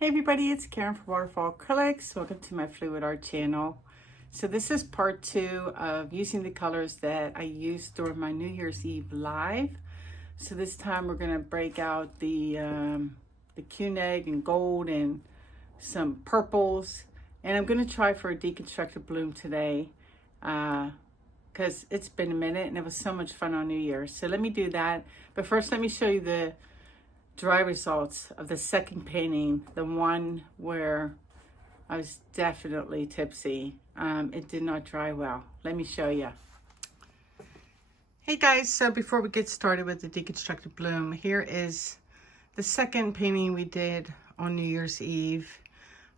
Hey everybody, it's Karen from Waterfall Acrylics. Welcome to my Fluid Art channel. So this is part 2 of using the colors that I used during my New Year's Eve live. So this time we're going to break out the Q-neg and gold and some purples. And I'm going to try for a deconstructed bloom today because it's been a minute and it was so much fun on New Year's. So let me do that. But first let me show you the dry results of the second painting, the one where I was definitely tipsy. It did not dry well. Let me show you. Hey guys, so before we get started with the deconstructed bloom, here is the second painting we did on New Year's Eve.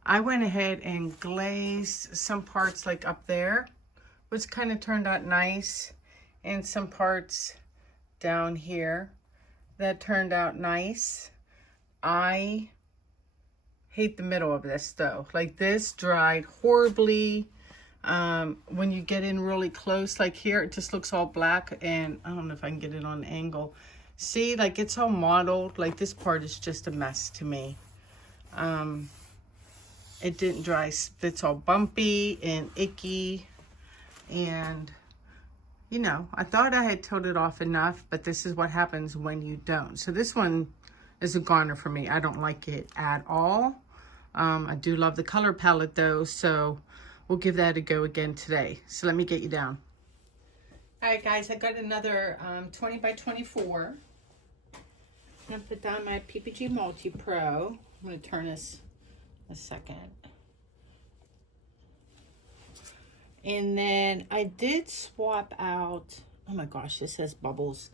I went ahead and glazed some parts like up there, which kind of turned out nice, and some parts down here that turned out nice. I hate the middle of this though. Like this dried horribly. When you get in really close, like here, it just looks all black, and I don't know if I can get it on an angle. See, like it's all mottled. Like this part is just a mess to me. It didn't dry. It's all bumpy and icky, and you know, I thought I had told it off enough, but this is what happens when you don't. So this one is a goner for me. I don't like it at all. I do love the color palette though, so we'll give that a go again today. So let me get you down. All right, guys, I got another 20 by 24. I'm gonna put down my PPG Multi-Pro. I'm gonna turn this a second. And then I did swap out, oh my gosh, this has bubbles.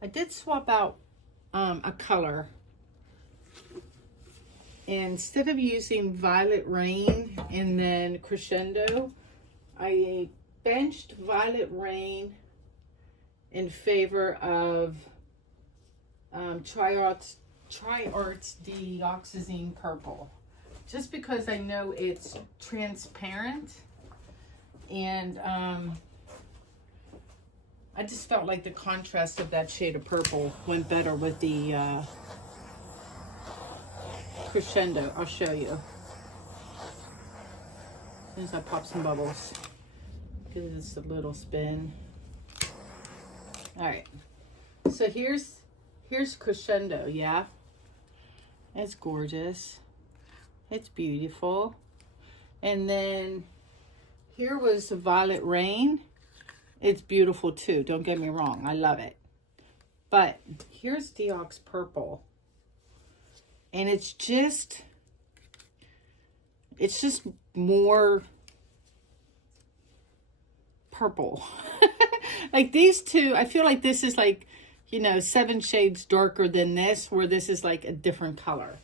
I did swap out a color. And instead of using Violet Rain and then Crescendo, I benched Violet Rain in favor of Tri-Arts Deoxazine Purple. Just because I know it's transparent. And I just felt like the contrast of that shade of purple went better with the Crescendo. I'll show you. As soon as I pop some bubbles. Give this a little spin. Alright. So here's Crescendo, yeah? It's gorgeous. It's beautiful. And then here was the Violet Rain. It's beautiful too, don't get me wrong, I love it. But here's Deox Purple. And it's just more purple. Like these two, I feel like this is like, you know, 7 shades darker than this, where this is like a different color.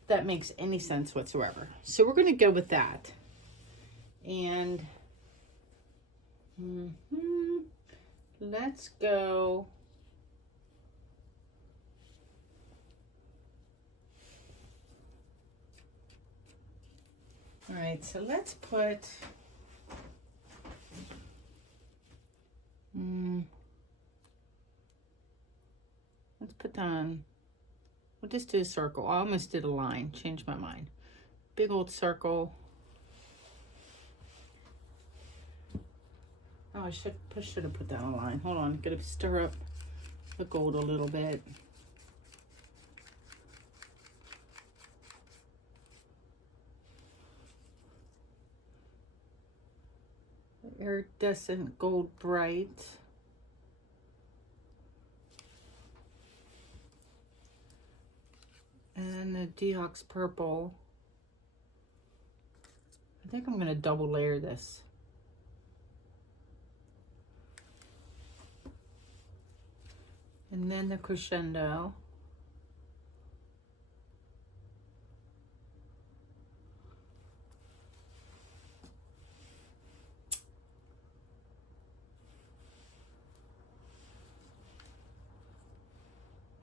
If that makes any sense whatsoever. So we're gonna go with that. And let's go. All right, so let's put down, we'll just do a circle. I almost did a line, changed my mind. Big old circle. Oh, I should have put down a line. Hold on, gotta stir up the gold a little bit. Iridescent gold bright. And the Deox Purple. I think I'm gonna double layer this. And then the Crescendo.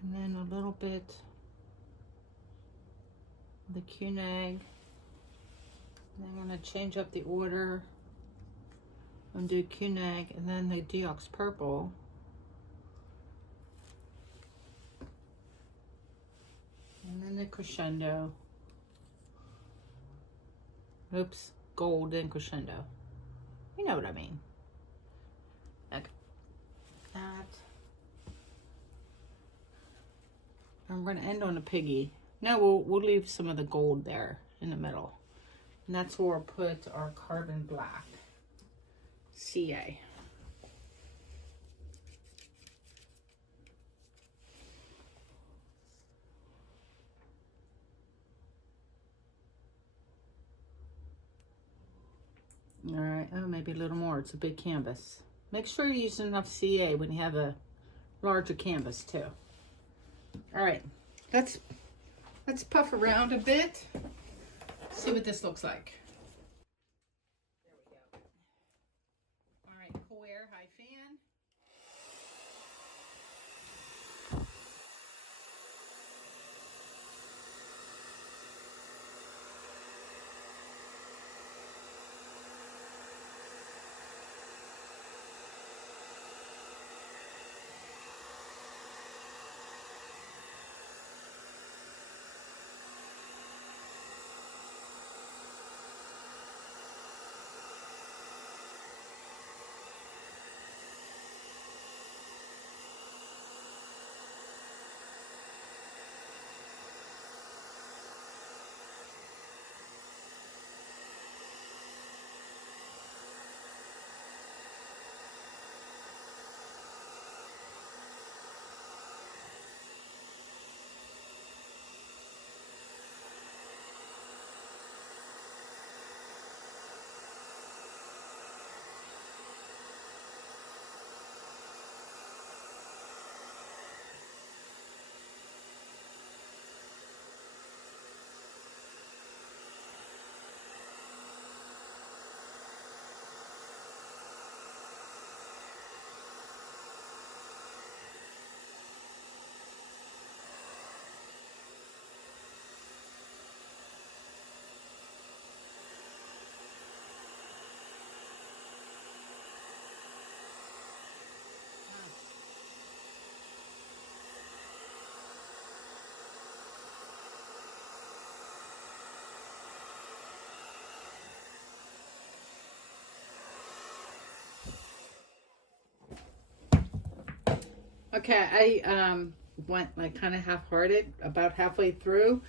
And then a little bit of the Q-neg. And I'm going to change up the order and do Q-neg and then the Deox Purple. and then the crescendo. Oops, gold and crescendo. You know what I mean. Like that. I'm going to end on a piggy. No, we'll leave some of the gold there in the middle. And that's where we'll put our carbon black. CA. All right, oh, maybe a little more. It's a big canvas. Make sure you use enough CA when you have a larger canvas too. All right, let's puff around a bit. See what this looks like. There we go. All right, cool air, high fan. Okay, I went like kind of half-hearted about halfway through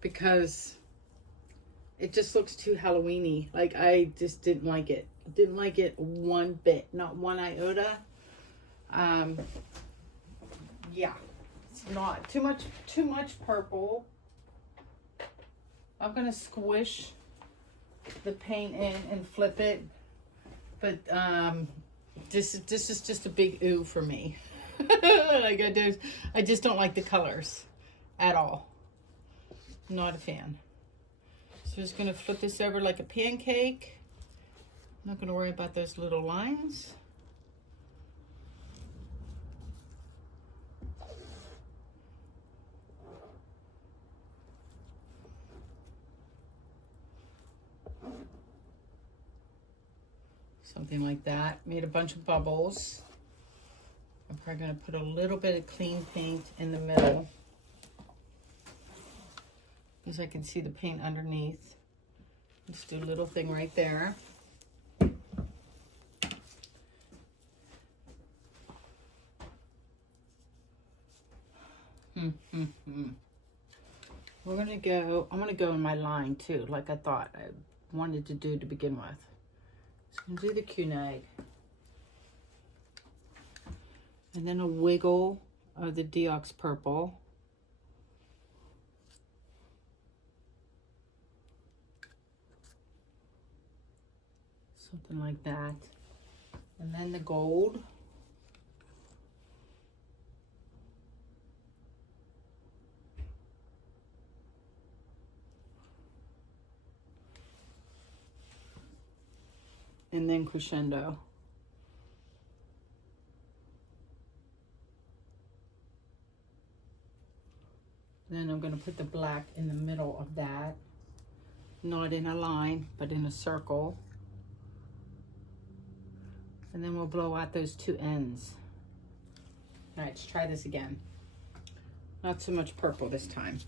because it just looks too Halloween-y. Like I just didn't like it. Didn't like it one bit, not one iota. Yeah, it's not too much purple. I'm gonna squish the paint in and flip it, but this is just a big ooh for me. Like I just don't like the colors at all. Not a fan. So just gonna flip this over like a pancake. I'm not gonna worry about those little lines. Something like that. Made a bunch of bubbles. I'm probably going to put a little bit of clean paint in the middle because I can see the paint underneath. Just do a little thing right there. We're going to go, I'm going to go in my line too, like I thought I wanted to do to begin with. So I'm going to do the Q-nag. And then a wiggle of the Deox purple. Something like that. And then the gold. And then crescendo. Then I'm going to put the black in the middle of that. Not in a line, but in a circle. And then we'll blow out those two ends. All right, let's try this again. Not so much purple this time.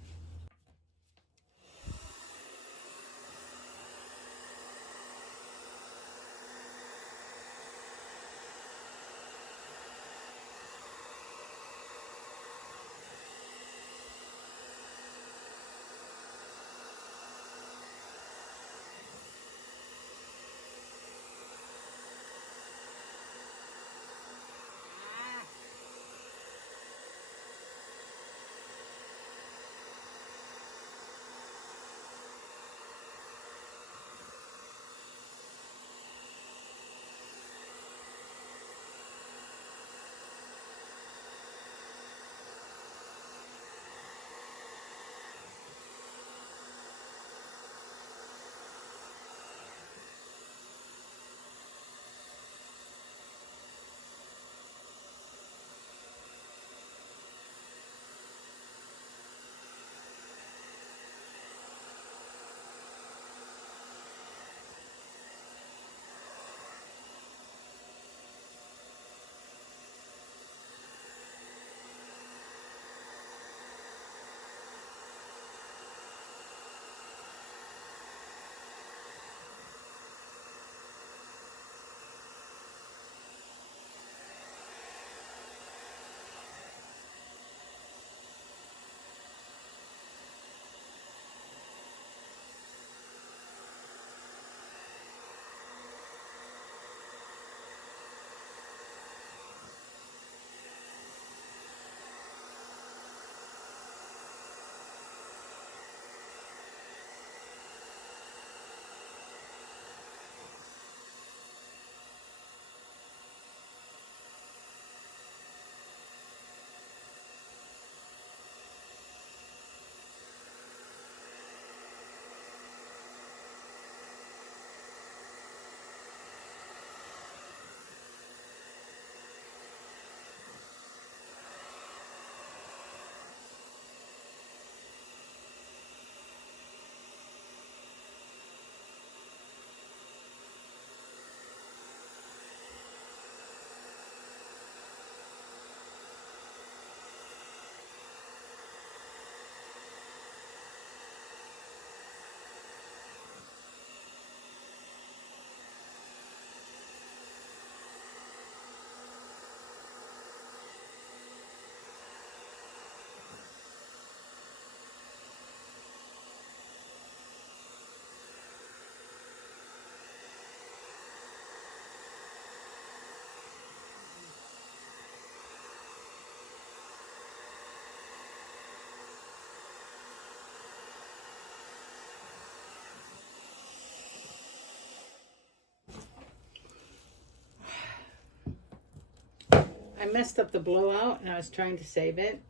I messed up the blowout and I was trying to save it.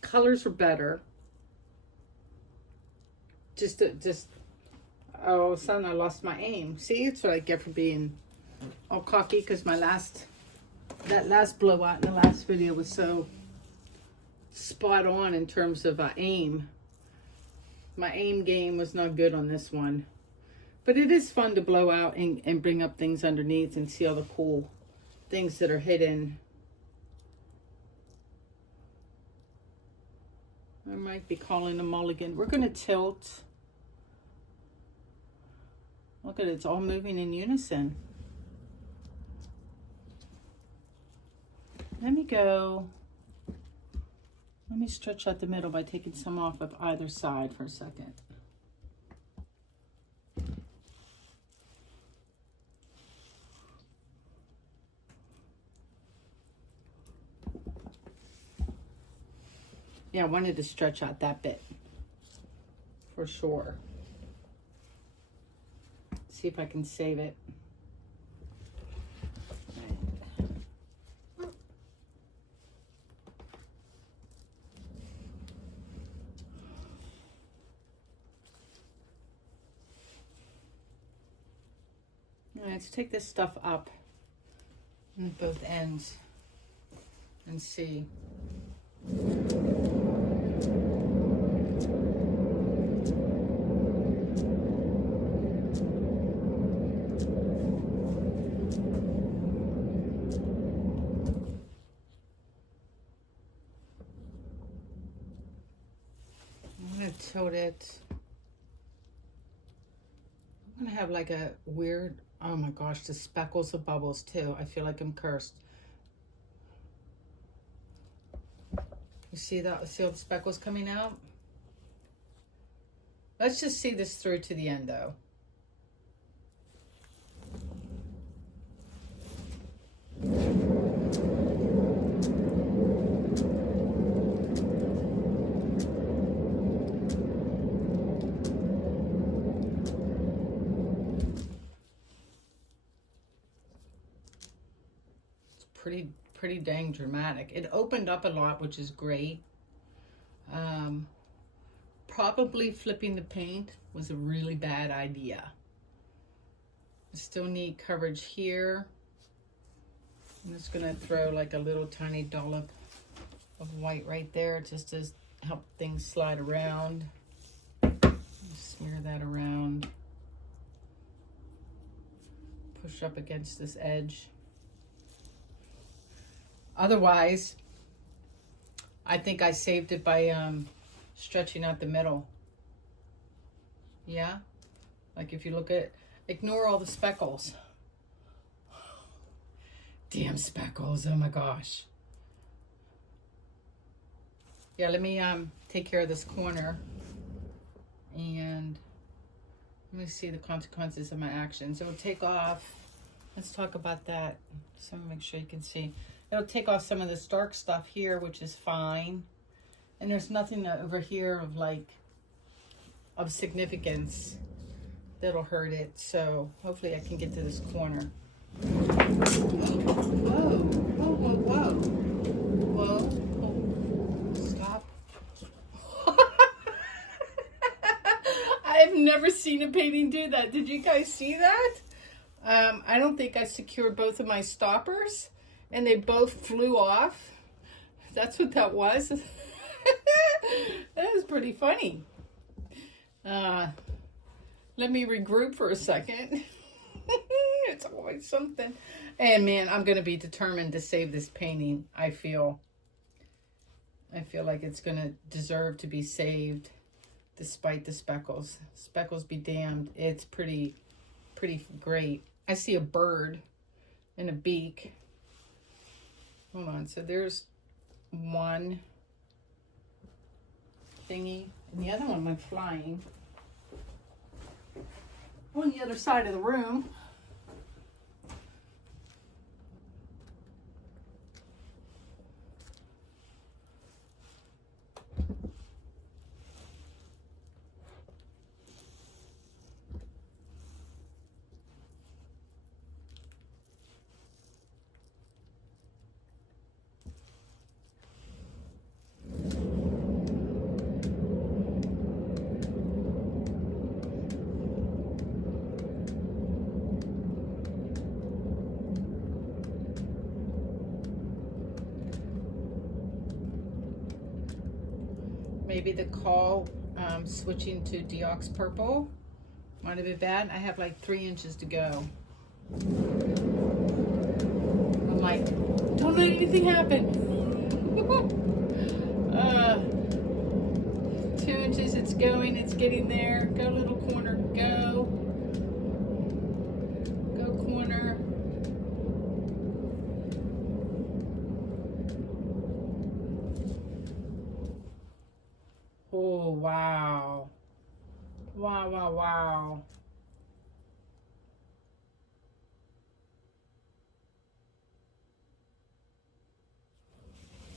Colors are better. Oh, son, I lost my aim. See, it's what I get for being all cocky, because that last blowout in the last video was so spot on in terms of aim. My aim game was not good on this one. But it is fun to blow out and bring up things underneath and see all the cool things that are hidden. I might be calling a mulligan. We're going to tilt. Look at it, it's all moving in unison. Let me stretch out the middle by taking some off of either side for a second. Yeah, I wanted to stretch out that bit for sure. See if I can save it. Let's take this stuff up on both ends and see. I'm going to tilt it. I'm going to have like a weird, oh my gosh, the speckles of bubbles too. I feel like I'm cursed. You see that? See all the speckles coming out? Let's just see this through to the end though. Pretty dang dramatic. It opened up a lot, which is great. Probably flipping the paint was a really bad idea. I still need coverage here. I'm just gonna throw like a little tiny dollop of white right there just to help things slide around. Smear that around. Push up against this edge. Otherwise, I think I saved it by stretching out the middle. Yeah? Like if you look at, ignore all the speckles. Damn speckles, oh my gosh. Yeah, let me take care of this corner. And let me see the consequences of my actions. It'll take off, let's talk about that. So make sure you can see. It'll take off some of this dark stuff here, which is fine. And there's nothing over here of significance that'll hurt it. So hopefully I can get to this corner. Whoa, whoa, whoa, whoa. Whoa, stop. I've never seen a painting do that. Did you guys see that? I don't think I secured both of my stoppers. And they both flew off. That's what that was. That was pretty funny. Let me regroup for a second. It's always something. And man, I'm going to be determined to save this painting. I feel like it's going to deserve to be saved despite the speckles. Speckles be damned. It's pretty great. I see a bird and a beak. Hold on, so there's one thingy, and the other one went flying on the other side of the room. Maybe the call switching to Deox Purple might have been bad. I have like 3 inches to go. I'm like, don't let anything happen. 2 inches, it's going, it's getting there. Go little corner, go. Go corner. Oh, wow. Wow, wow, wow.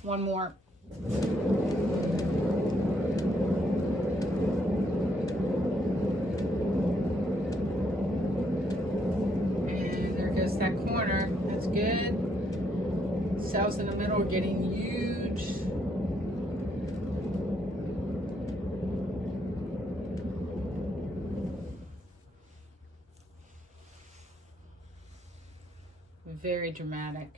One more. And there goes that corner. That's good. Cells in the middle are getting huge. Very dramatic.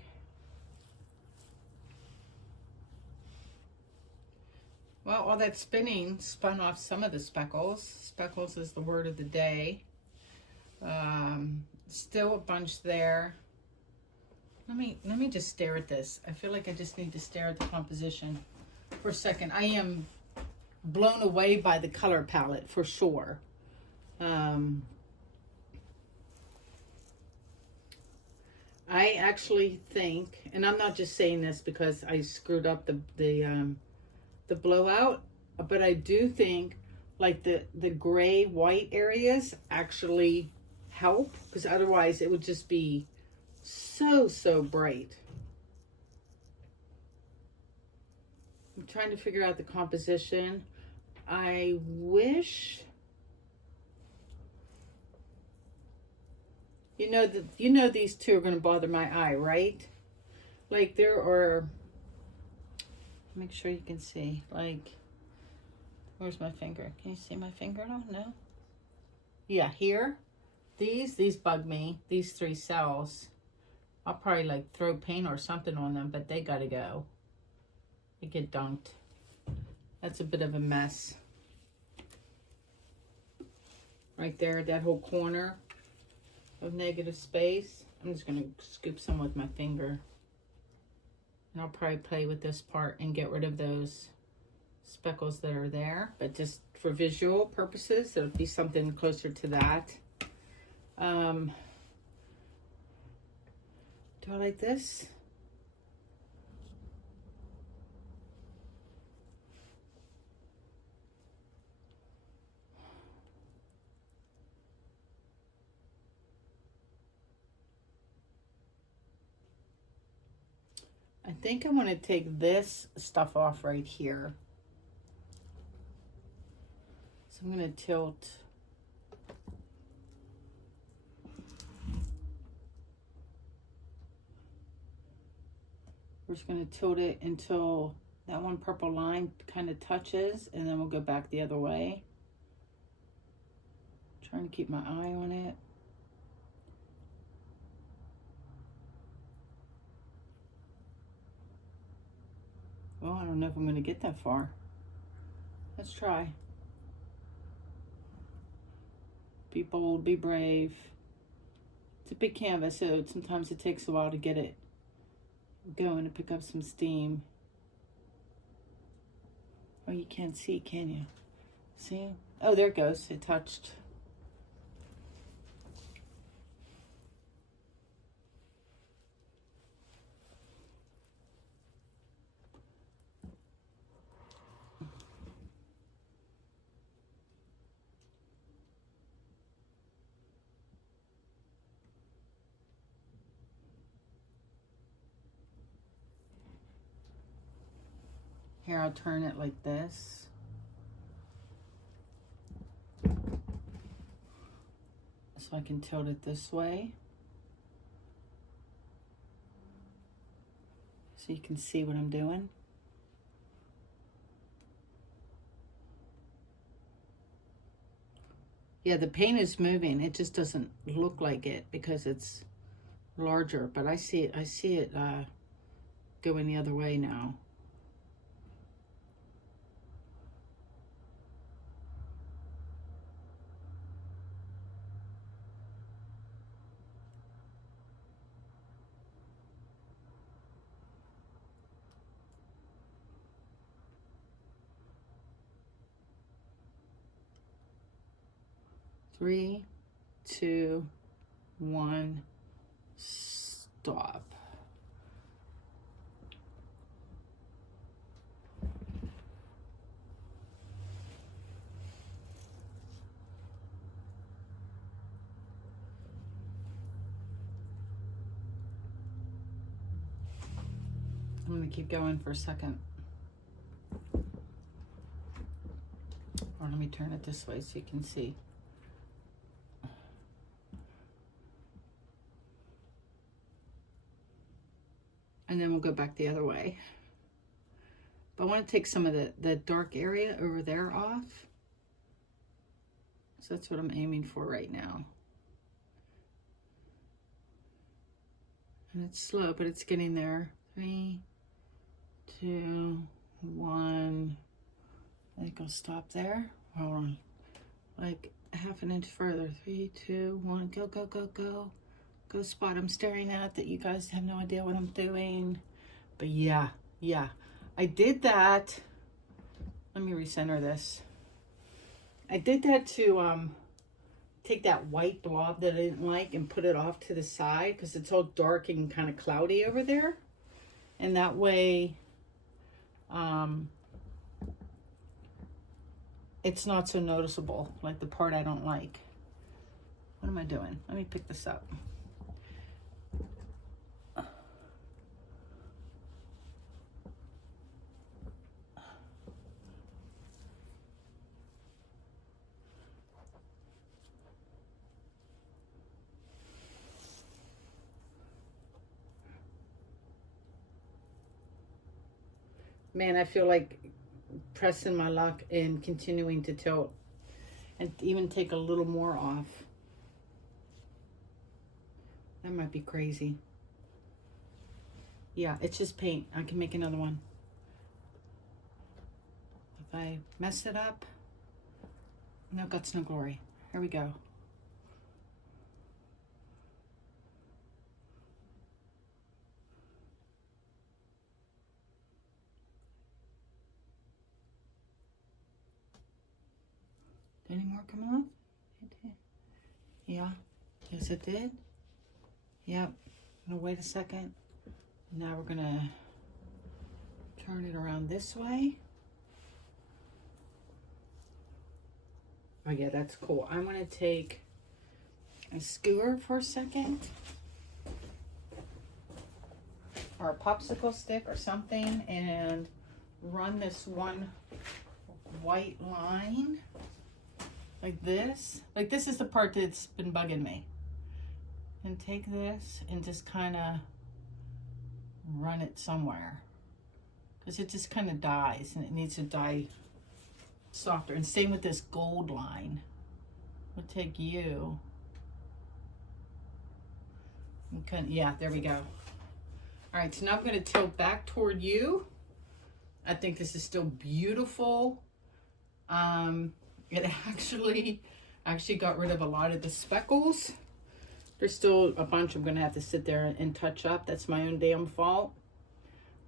Well, all that spinning spun off some of the speckles. Speckles is the word of the day. Still a bunch there. Let me just stare at this. I feel like I just need to stare at the composition for a second. I am blown away by the color palette for sure. I actually think, and I'm not just saying this because I screwed up the blowout, but I do think like the gray white areas actually help, because otherwise it would just be so bright. I'm trying to figure out the composition. I wish, you know these two are going to bother my eye, right? Like there are, make sure you can see, like, where's my finger? Can you see my finger at all? No? Yeah, here. These bug me, these 3 cells. I'll probably like throw paint or something on them, but they gotta go. They get dunked. That's a bit of a mess. Right there, that whole corner of negative space. I'm just gonna scoop some with my finger. And I'll probably play with this part and get rid of those speckles that are there. But just for visual purposes, it'll be something closer to that. Do I like this? I think I want to take this stuff off right here. So I'm going to tilt. We're just going to tilt it until that one purple line kind of touches, and then we'll go back the other way. Trying to keep my eye on it. Well, I don't know if I'm going to get that far. Let's try. Be bold, be brave. It's a big canvas, so sometimes it takes a while to get it going, to pick up some steam. Oh, you can't see, can you? See? Oh, there it goes. It touched. Here, I'll turn it like this. So I can tilt it this way. So you can see what I'm doing. Yeah, the paint is moving. It just doesn't look like it because it's larger, but I see it going the other way now. 3, 2, 1, stop. I'm going to keep going for a second. Or let me turn it this way so you can see. And then we'll go back the other way. But I want to take some of the dark area over there off. So that's what I'm aiming for right now. And it's slow, but it's getting there. 3, 2, 1. I think I'll stop there. Hold on. Like half an inch further. 3, 2, 1. Go, go, go, go. Go spot I'm staring at that you guys have no idea what I'm doing. But yeah. I did that. Let me recenter this. I did that to take that white blob that I didn't like and put it off to the side because it's all dark and kind of cloudy over there. And that way, it's not so noticeable, like the part I don't like. What am I doing? Let me pick this up. Man, I feel like pressing my luck and continuing to tilt and even take a little more off. That might be crazy. Yeah, it's just paint. I can make another one. If I mess it up, no guts, no glory. Here we go. Any more come off? It did. Yeah. Yes, it did. Yep. I'm gonna wait a second. Now we're gonna turn it around this way. Oh yeah, that's cool. I'm gonna take a skewer for a second, or a popsicle stick or something, and run this one white line. Like this. Like this is the part that's been bugging me. And take this and just kind of run it somewhere. Because it just kind of dies and it needs to die softer. And same with this gold line. We'll take you. And yeah, there we go. All right, so now I'm going to tilt back toward you. I think this is still beautiful. It actually got rid of a lot of the speckles. There's still a bunch I'm gonna have to sit there and touch up. That's my own damn fault.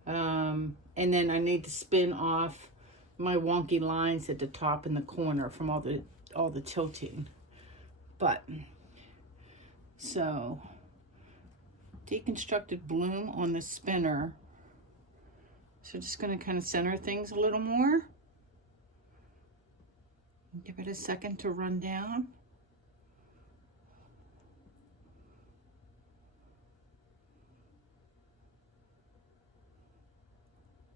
And then I need to spin off my wonky lines at the top and the corner from all the tilting. But so deconstructed bloom on the spinner. So just gonna kind of center things a little more. Give it a second to run down.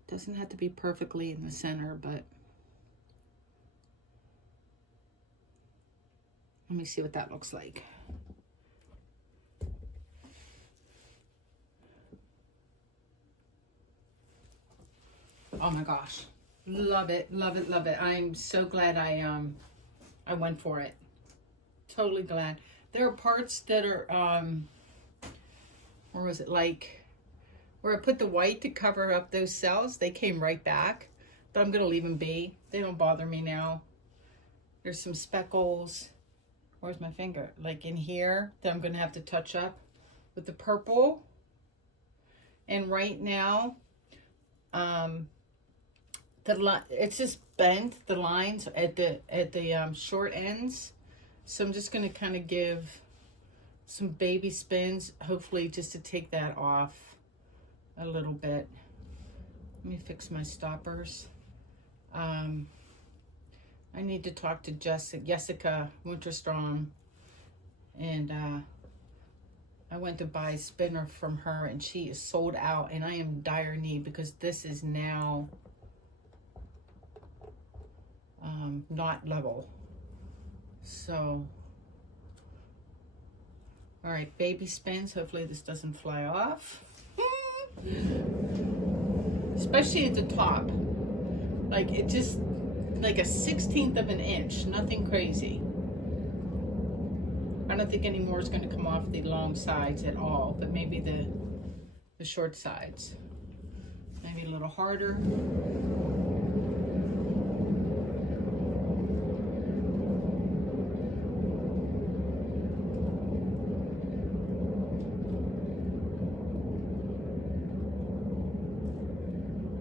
Doesn't have to be perfectly in the center, but let me see what that looks like. Oh my gosh. Love it, love it, love it. I'm so glad I went for it. Totally glad. There are parts that are where was it, like where I put the white to cover up those cells, they came right back, but I'm gonna leave them be. They don't bother me now. There's some speckles. Where's my finger? Like in here that I'm gonna have to touch up with the purple. And right now, it's just bent, the lines at the short ends, So I'm just gonna kind of give some baby spins, hopefully just to take that off a little bit. Let me fix my stoppers. I need to talk to Jessica Winterstrom, and I went to buy a spinner from her and she is sold out, and I am dire need because this is now not level. So, all right, baby spins. Hopefully this doesn't fly off. Especially at the top. Like it just, like a 1/16 of an inch, nothing crazy. I don't think any more is going to come off the long sides at all, but maybe the short sides. Maybe a little harder.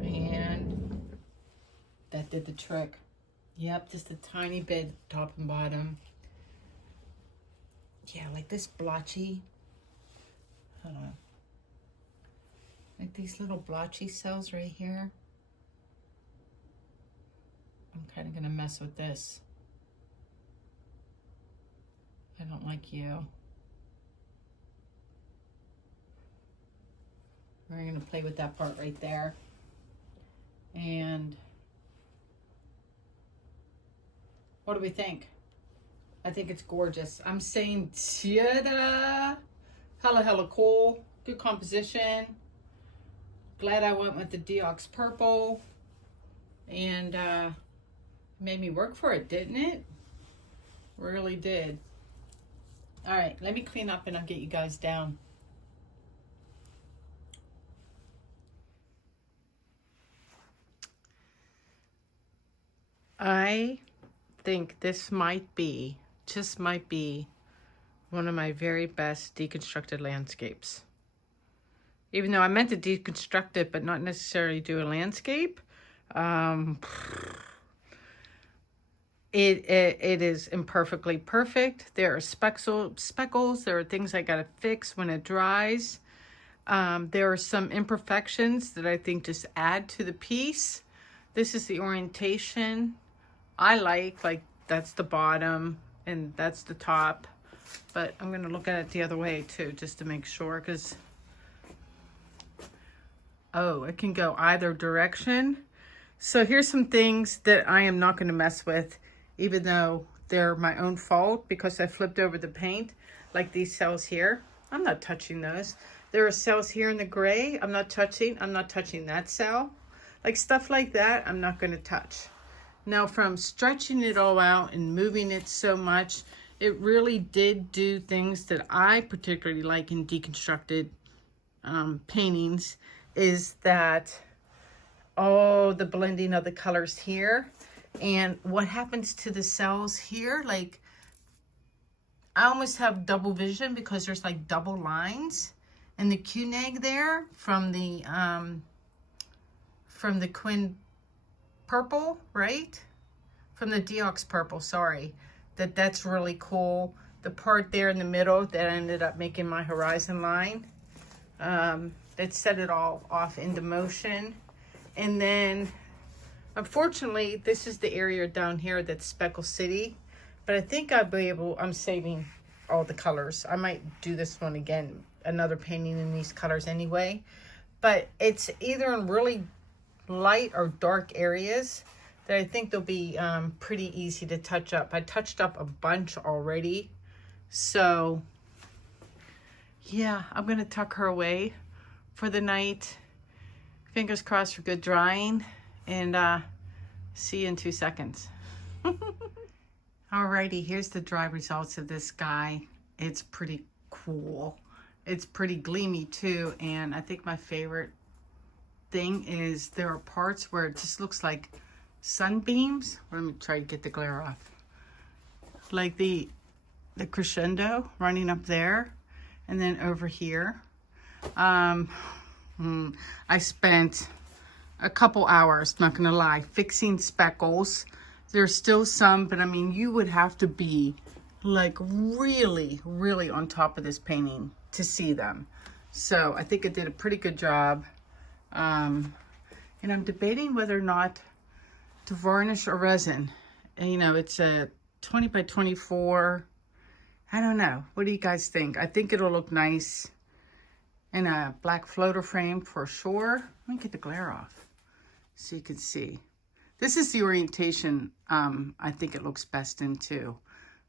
And that did the trick. Yep, just a tiny bit, top and bottom. Yeah, like this blotchy, hold on. Like these little blotchy cells right here. I'm kind of gonna mess with this. I don't like you. We're gonna play with that part right there. And what do we think? I think it's gorgeous. I'm saying ta-da! Hella cool. Good composition. Glad I went with the Deox purple. And made me work for it, didn't it? Really did. All right, let me clean up and I'll get you guys down. I think this might be, just might be, one of my very best deconstructed landscapes. Even though I meant to deconstruct it, but not necessarily do a landscape. It is imperfectly perfect. There are speckles. There are things I gotta fix when it dries. There are some imperfections that I think just add to the piece. This is the orientation. I like that's the bottom and that's the top, but I'm gonna look at it the other way too, just to make sure, because oh, it can go either direction. So here's some things that I am not gonna mess with, even though they're my own fault because I flipped over the paint, like these cells here. I'm not touching those. There are cells here in the gray. I'm not touching that cell. Like stuff like that, I'm not gonna touch. Now from stretching it all out and moving it so much, it really did do things that I particularly like in deconstructed paintings, is that, oh, the blending of the colors here. And what happens to the cells here, like I almost have double vision because there's like double lines. And the Q-neg there from the Quinn purple, right? From the Deox purple, sorry. That's really cool. The part there in the middle that ended up making my horizon line, that set it all off into motion. And then, unfortunately, this is the area down here that's Speckle City. But I think I'll be able, I'm saving all the colors. I might do this one again, another painting in these colors anyway. But it's either in really light or dark areas that I think they'll be pretty easy to touch up. I touched up a bunch already. So yeah, I'm gonna tuck her away for the night. Fingers crossed for good drying, and see you in 2 seconds. Alrighty, here's the dry results of this guy. It's pretty cool. It's pretty gleamy too, and I think my favorite thing is there are parts where it just looks like sunbeams. Let me try to get the glare off. Like the crescendo running up there, and then over here. I spent a couple hours, not gonna lie, fixing speckles. There's still some, but I mean, you would have to be like really, really on top of this painting to see them. So I think it did a pretty good job. And I'm debating whether or not to varnish or resin. And, you know, it's a 20 by 24. I don't know. What do you guys think? I think it'll look nice in a black floater frame for sure. Let me get the glare off so you can see. This is the orientation I think it looks best in too.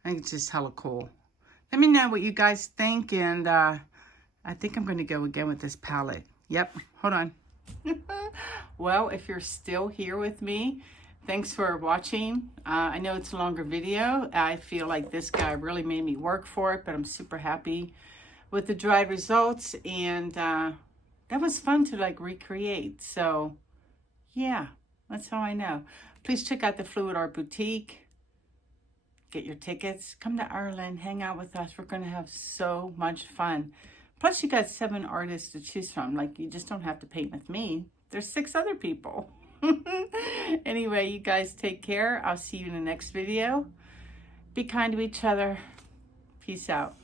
I think it's just hella cool. Let me know what you guys think, and I think I'm going to go again with this palette. Yep, hold on. Well, if you're still here with me, thanks for watching. I know it's a longer video. I feel like this guy really made me work for it, but I'm super happy with the dried results, and that was fun to like recreate. So yeah, that's how I know. Please check out the Fluid Art Boutique. Get your tickets. Come to Ireland. Hang out with us. We're going to have so much fun. Plus, you got 7 artists to choose from. Like, you just don't have to paint with me. There's 6 other people. Anyway, you guys take care. I'll see you in the next video. Be kind to each other. Peace out.